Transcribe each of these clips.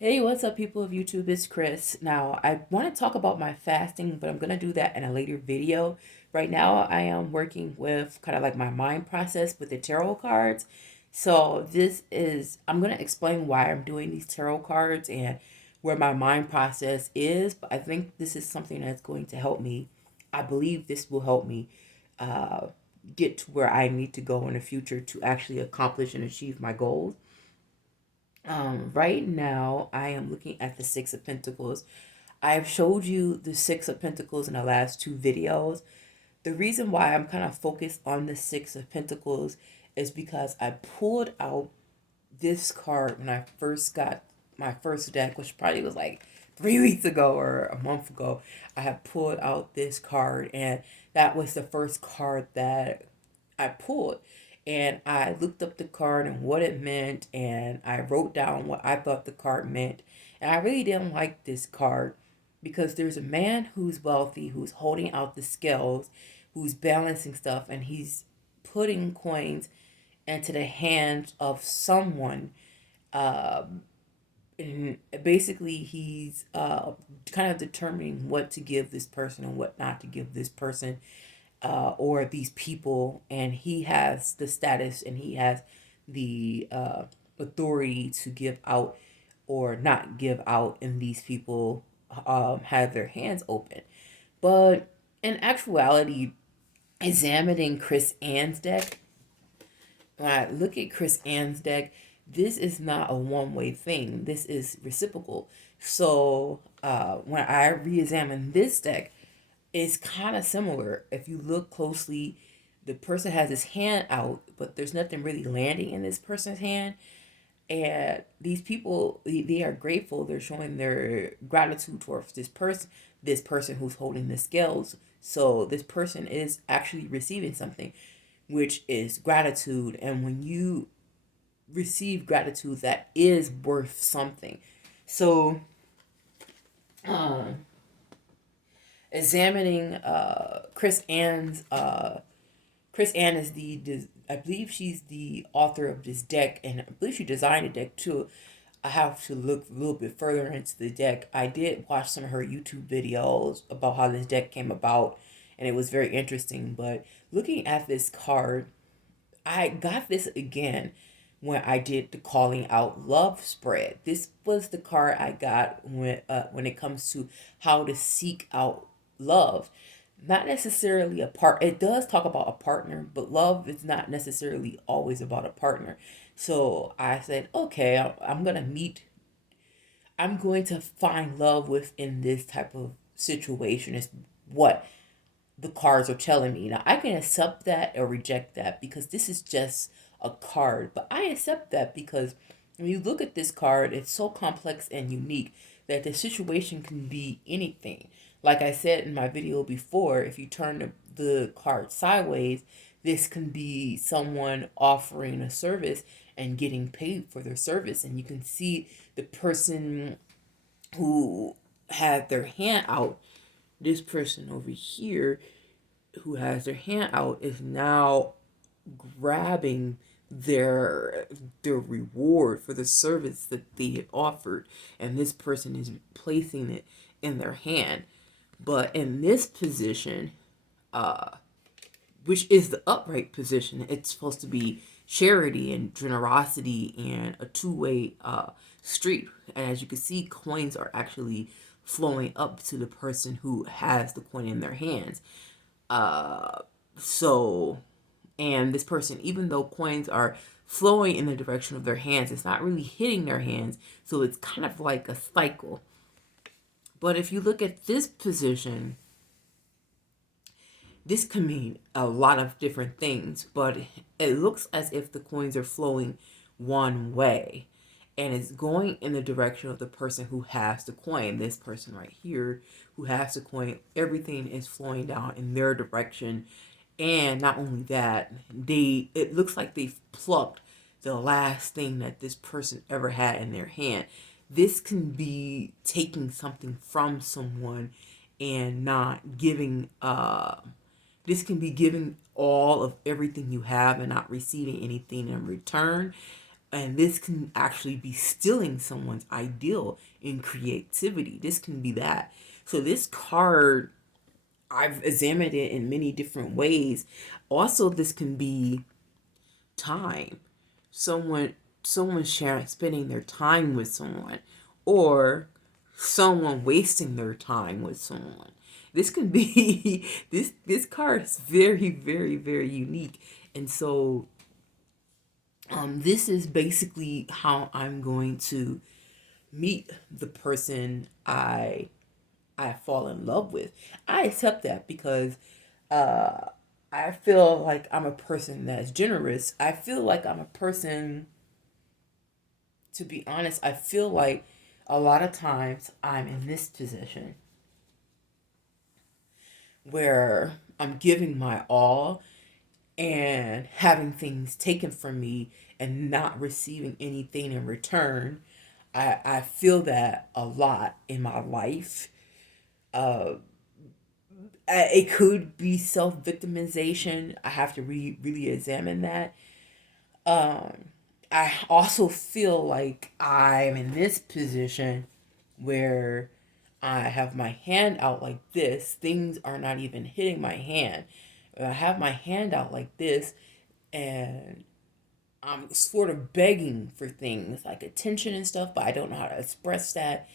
Hey, what's up, people of YouTube? It's Chris. Now, I want to talk about my fasting, but I'm going to do that in a later video. Right now, I am working with kind of like my mind process with the tarot cards. So, I'm going to explain why I'm doing these tarot cards and where my mind process is. But I think this is something that's going to help me. I believe this will help me uh, get to where I need to go in the future to actually accomplish and achieve my goals. Right now, I am looking at the Six of Pentacles. I've showed you the Six of Pentacles in the last two videos. The reason why I'm kind of focused on the Six of Pentacles is because I pulled out this card when I first got my first deck, which probably was like 3 weeks ago or a month ago. I have pulled out this card, and that was the first card that I pulled. And I looked up the card and what it meant, and I wrote down what I thought the card meant. And I really didn't like this card because there's a man who's wealthy, who's holding out the scales, who's balancing stuff, and he's putting coins into the hands of someone. And basically, he's kind of determining what to give this person and what not to give this person, or these people. And he has the status and he has the authority to give out or not give out, and these people have their hands open. But in actuality, examining Chris Ann's deck, when I look at Chris Ann's deck, this is not a one-way thing. This is reciprocal. So when I re-examine this deck, it's kind of similar. If you look closely, the person has his hand out, but there's nothing really landing in this person's hand. And these people, they are grateful. They're showing their gratitude towards this person who's holding the scales. So this person is actually receiving something, which is gratitude. And when you receive gratitude, that is worth something. So, uh, examining Chris Ann is I believe she's the author of this deck, and I believe she designed the deck too. I have to look a little bit further into the deck. I did watch some of her YouTube videos about how this deck came about, and it was very interesting. But looking at this card, I got this again when I did the calling out love spread. This was the card I got when it comes to how to seek out love. Not necessarily a part. It does talk about a partner, but love is not necessarily always about a partner. So I said, okay, I'm gonna meet. I'm going to find love within this type of situation. Is what the cards are telling me. Now, I can accept that or reject that because this is just a card, but I accept that because when you look at this card, it's so complex and unique that the situation can be anything. Like I said in my video before, if you turn the card sideways, this can be someone offering a service and getting paid for their service. And you can see the person who had their hand out, this person over here who has their hand out is now grabbing their reward for the service that they had offered, and this person is placing it in their hand. But in this position, uh which is the upright position, it's supposed to be charity and generosity and a two-way street. And as you can see, coins are actually flowing up to the person who has the coin in their hands. Uh, so, and this person, even though coins are flowing in the direction of their hands, it's not really hitting their hands. So it's kind of like a cycle. But if you look at this position, this can mean a lot of different things, but it looks as if the coins are flowing one way and it's going in the direction of the person who has the coin. This person right here who has the coin, everything is flowing down in their direction. And not only that, it looks like they've plucked the last thing that this person ever had in their hand. This can be taking something from someone and not giving this can be giving all of everything you have and not receiving anything in return. And this can actually be stealing someone's ideal in creativity. This can be that. So this card, I've examined it in many different ways. Also, this can be time. Someone sharing spending their time with someone, or someone wasting their time with someone. This can be this card is very, very, very unique. And so this is basically how I'm going to meet the person I fall in love with. I accept that because uh, I feel like I'm a person that's generous. I feel like I'm a person, to be honest, I feel like a lot of times I'm in this position where I'm giving my all and having things taken from me and not receiving anything in return. I feel that a lot in my life. Uh, it could be self victimization. I have to really examine that. Um, I also feel like I'm in this position where I have my hand out like this. Things are not even hitting my hand. I have my hand out like this, and I'm sort of begging for things like attention and stuff, but I don't know how to express that.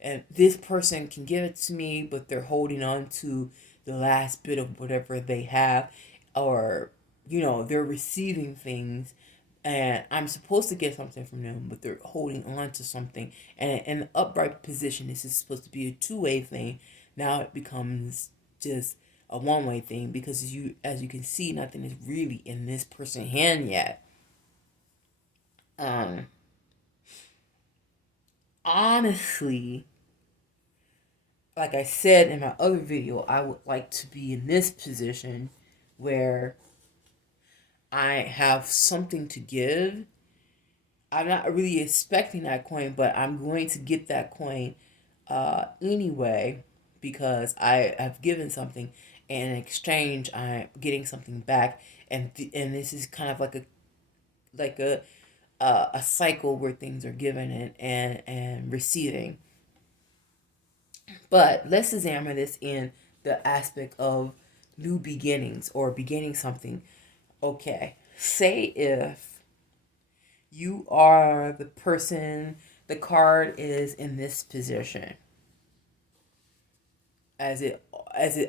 And this person can give it to me, but they're holding on to the last bit of whatever they have, or they're receiving things, and I'm supposed to get something from them, but they're holding on to something. And in the upright position, this is supposed to be a two-way thing. Now it becomes just a one-way thing because as you can see, nothing is really in this person's hand yet. Um, Honestly, like I said in my other video, I would like to be in this position where I have something to give. I'm not really expecting that coin, but I'm going to get that coin anyway because I have given something, and in exchange I'm getting something back, and this is kind of like a cycle where things are given and receiving. But let's examine this in the aspect of new beginnings or beginning something. Okay, say if you are the person, the card is in this position, as it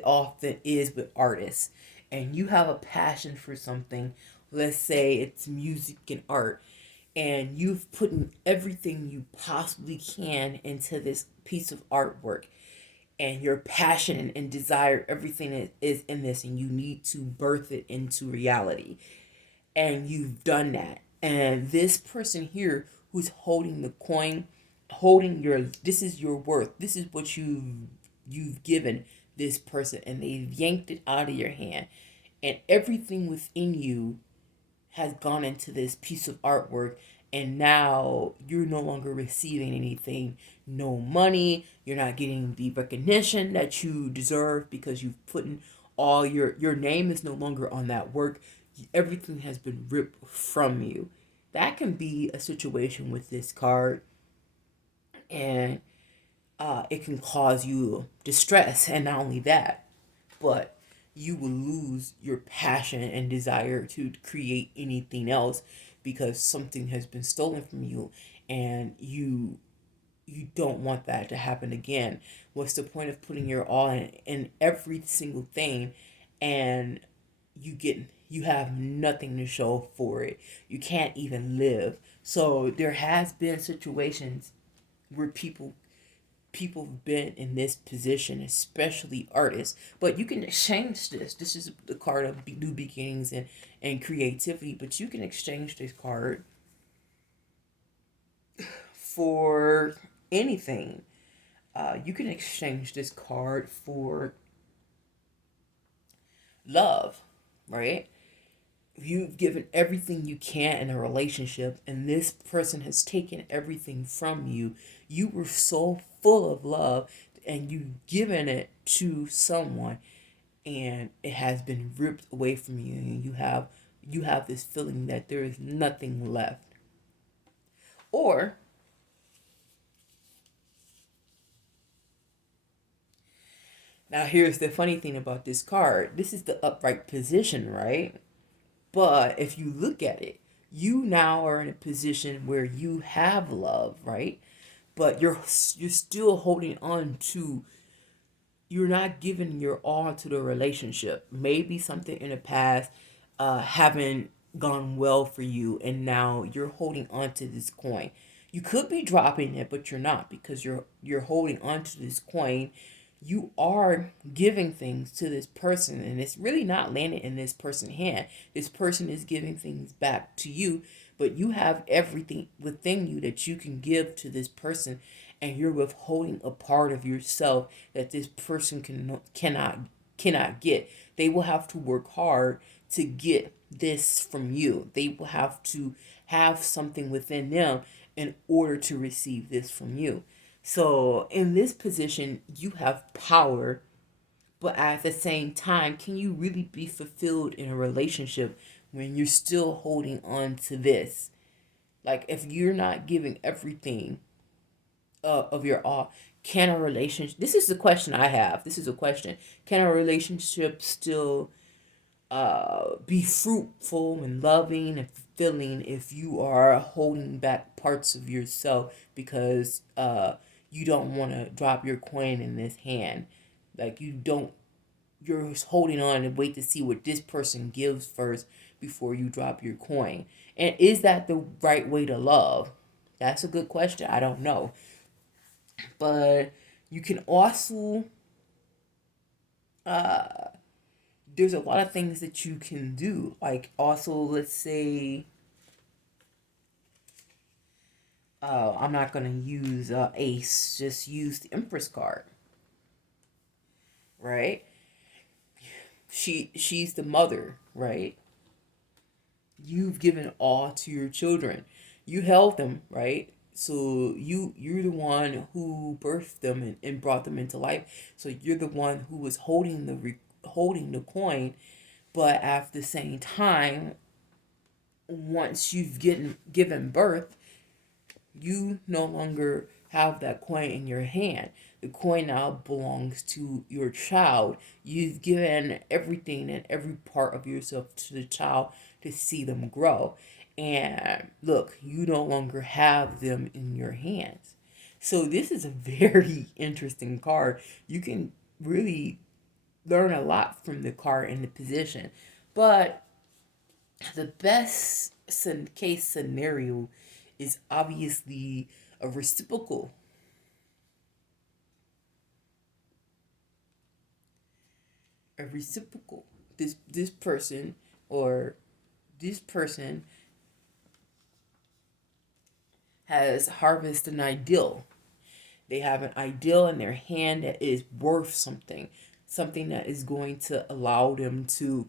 often is with artists, and you have a passion for something. Let's say it's music and art, and you've put in everything you possibly can into this piece of artwork, and your passion and desire everything that is in this, and you need to birth it into reality, and you've done that. And this person here who's holding the coin, holding this is your worth, this is what you've given this person, and they've yanked it out of your hand, and everything within you has gone into this piece of artwork, and now you're no longer receiving anything. No money, you're not getting the recognition that you deserve because you've put in all your name is no longer on that work. Everything has been ripped from you. That can be a situation with this card, and it can cause you distress. And not only that, but you will lose your passion and desire to create anything else because something has been stolen from you, and you don't want that to happen again. What's the point of putting your all in every single thing, and you have nothing to show for it? You can't even live. So there has been situations where people have been in this position, especially artists. But you can exchange this. This is the card of new beginnings and creativity. But you can exchange this card for anything. You can exchange this card for love, right? You've given everything you can in a relationship, and this person has taken everything from you. You were so full of love, and you've given it to someone, and it has been ripped away from you, and you have this feeling that there is nothing left. Or now here's the funny thing about this card. This is the upright position, right? But if you look at it, you now are in a position where you have love, right? But you're still holding on to, you're not giving your all to the relationship. Maybe something in the past haven't gone well for you, and now you're holding on to this coin. You could be dropping it, but you're not, because you're holding on to this coin. You are giving things to this person, and it's really not landing in this person's hand. This person is giving things back to you, but you have everything within you that you can give to this person, and you're withholding a part of yourself that this person cannot get. They will have to work hard to get this from you. They will have to have something within them in order to receive this from you. So in this position, you have power, but at the same time, can you really be fulfilled in a relationship when you're still holding on to this? Like, if you're not giving everything of your all, can a relationship, this is the question I have, this is a question, can a relationship still be fruitful and loving and fulfilling if you are holding back parts of yourself because you don't want to drop your coin in this hand? Like, you're holding on and wait to see what this person gives first before you drop your coin. And is that the right way to love? That's a good question. I don't know. But you can also, uh, there's a lot of things that you can do. Like, also, let's say, I'm not going to use Ace, just use the Empress card, right? She's the mother, right? You've given all to your children. You held them, right? So you're the one who birthed them and brought them into life. So you're the one who was holding the coin, but at the same time, once you've given birth, you no longer have that coin in your hand. The coin now belongs to your child. You've given everything and every part of yourself to the child to see them grow. And look, you no longer have them in your hands. So this is a very interesting card. You can really learn a lot from the card and the position. But the best case scenario is obviously a reciprocal. A reciprocal. This person, or this person has harvested an ideal. They have an ideal in their hand that is worth something, something that is going to allow them to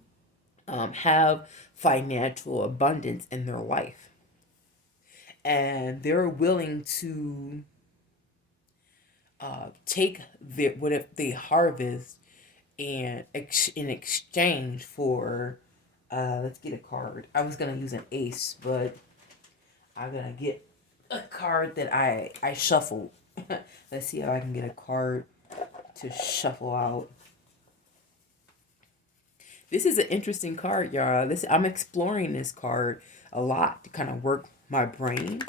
have financial abundance in their life. And they're willing to take what if they harvest, and in exchange for, let's get a card. I was gonna use an ace, but I'm gonna get a card that I shuffled. Let's see how I can get a card to shuffle out. This is an interesting card, y'all. I'm exploring this card a lot to kind of work my brain,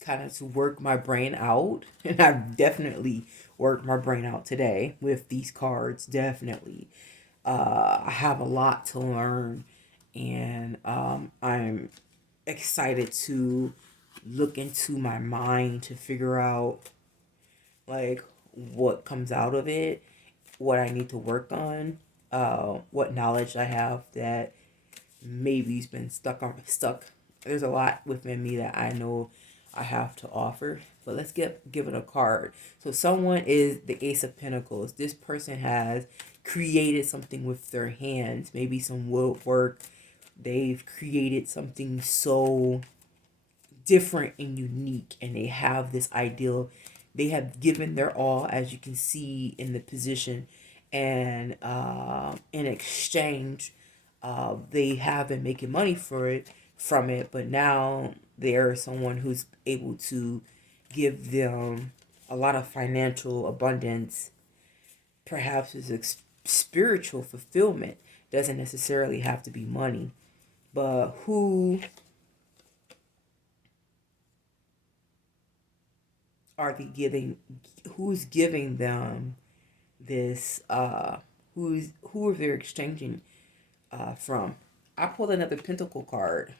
kind of to work my brain out. And I've definitely worked my brain out today with these cards. Definitely. I have a lot to learn, and I'm excited to look into my mind to figure out, like, what comes out of it, what I need to work on, what knowledge I have that maybe's been stuck. There's a lot within me that I know I have to offer. But let's give it a card. So someone is the Ace of Pentacles. This person has created something with their hands, maybe some woodwork. They've created something so different and unique, and they have this ideal. They have given their all, as you can see in the position, and in exchange, they have been making money for it. from it, but now they're someone who's able to give them a lot of financial abundance. Perhaps is spiritual fulfillment. Doesn't necessarily have to be money, but are they giving? Who's giving them this? Who are they exchanging from? I pulled another Pentacle card.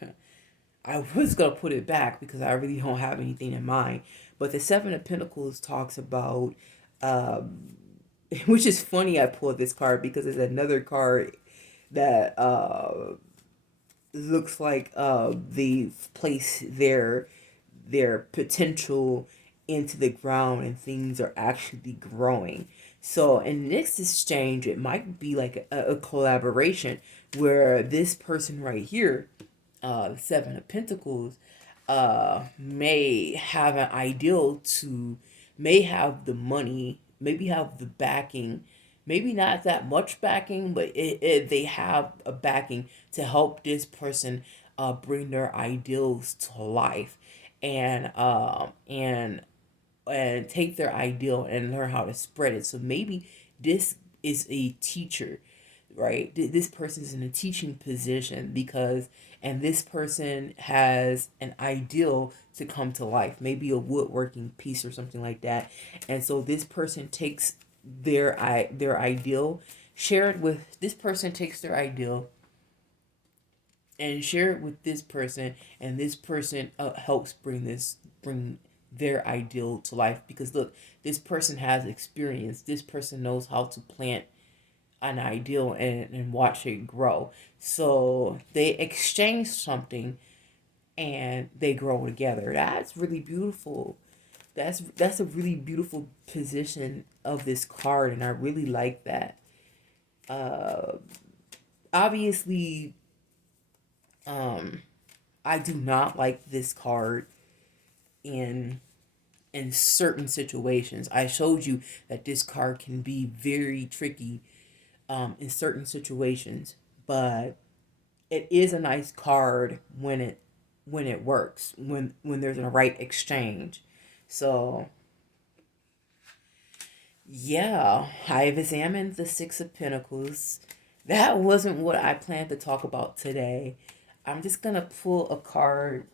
I was gonna put it back because I really don't have anything in mind. But the Seven of Pentacles talks about, um, which is funny. I pulled this card because it's another card that looks like they place their potential into the ground and things are actually growing. So in this exchange, it might be like a collaboration where this person right here, Seven of Pentacles, may have an ideal to, may have the money, maybe have the backing, maybe not that much backing, but they have a backing to help this person bring their ideals to life, and and take their ideal and learn how to spread it. So maybe this is a teacher, right? This person is in a teaching position because, and this person has an ideal to come to life, maybe a woodworking piece or something like that. And so this person takes their ideal, shared with this person takes their ideal and share it with this person, and this person helps bring their ideal to life. Because look, this person has experience, this person knows how to plant an ideal and watch it grow. So they exchange something and they grow together. That's really beautiful. That's a really beautiful position of this card, and I really like that. uh Obviously, I do not like this card in certain situations. I showed you that this card can be very tricky in certain situations, but it is a nice card when it works, when there's a right exchange. So yeah, I've examined the Six of Pentacles. That wasn't what I planned to talk about today. I'm just gonna pull a card.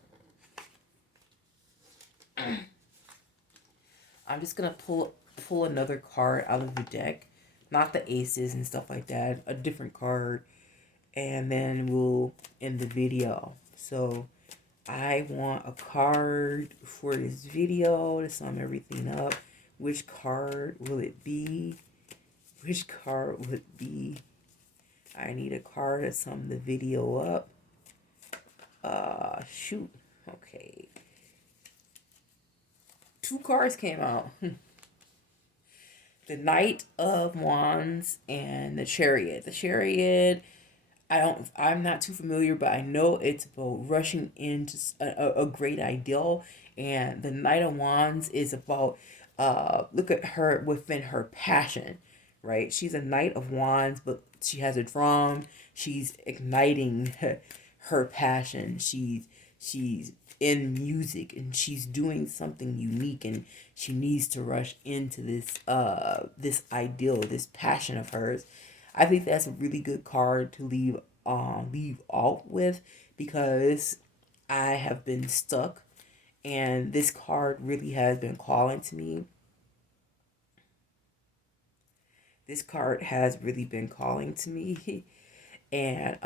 I'm just gonna pull another card out of the deck, not the aces and stuff like that. A different card, and then we'll end the video. So I want a card for this video to sum everything up. Which card will it be? Which card would it be? I need a card to sum the video up. Shoot. Okay. Two cards came out. The Knight of Wands and the Chariot. The Chariot, I'm not too familiar, but I know it's about rushing into a great ideal. And the Knight of Wands is about, look at her within her passion, right? She's a Knight of Wands, but she has a drum. She's igniting her passion. She's in music and she's doing something unique, and she needs to rush into this ideal, this passion of hers. I think that's a really good card to leave off with, because I have been stuck and this card really has been calling to me. This card has really been calling to me. And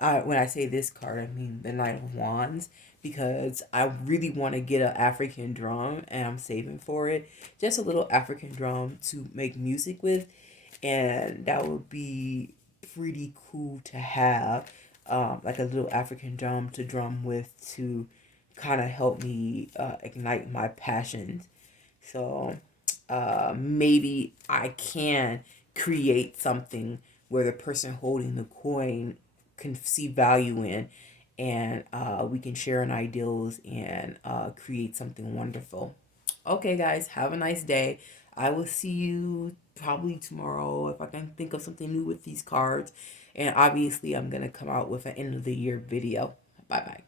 when I say this card, I mean the Knight of Wands, because I really want to get an African drum, and I'm saving for it. Just a little African drum to make music with, and that would be pretty cool to have, like a little African drum to drum with, to kind of help me ignite my passions. So maybe I can create something where the person holding the coin can see value in, and we can share in ideals and create something wonderful. Okay, guys, have a nice day. I will see you probably tomorrow if I can think of something new with these cards. And obviously, I'm going to come out with an end of the year video. Bye bye.